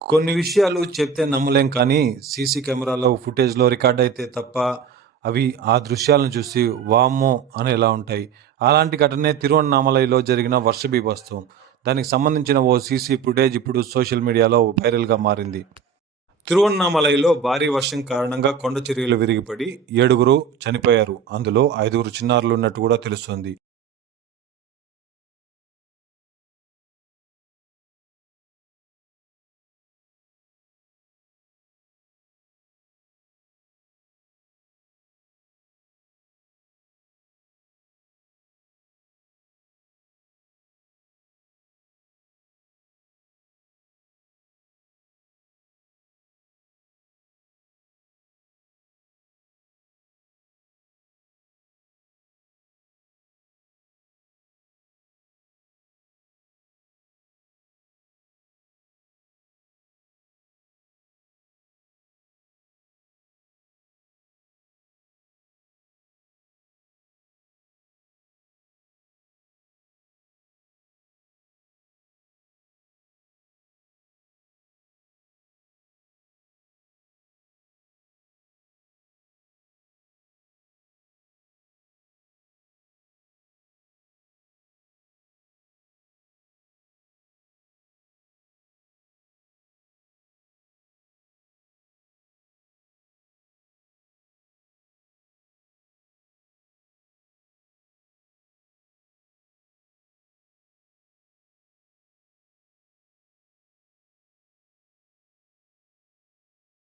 కొన్ని విషయాలు చెప్తే నమ్మలేం కానీ సీసీ కెమెరాలో ఫుటేజ్లో రికార్డ్ అయితే తప్ప అవి ఆ దృశ్యాలను చూసి వామ్మో అనేలా ఉంటాయి? అలాంటి ఘటనే తిరువన్నామలైలో జరిగిన వర్ష బీభత్సవం దానికి సంబంధించిన ఓ సీసీ ఫుటేజ్ ఇప్పుడు సోషల్ మీడియాలో వైరల్గా మారింది. తిరువన్నామలైలో భారీ వర్షం కారణంగా కొండ చర్యలు విరిగిపడి ఏడుగురు చనిపోయారు. అందులో ఐదుగురు చిన్నారులు ఉన్నట్టు కూడా తెలుస్తోంది.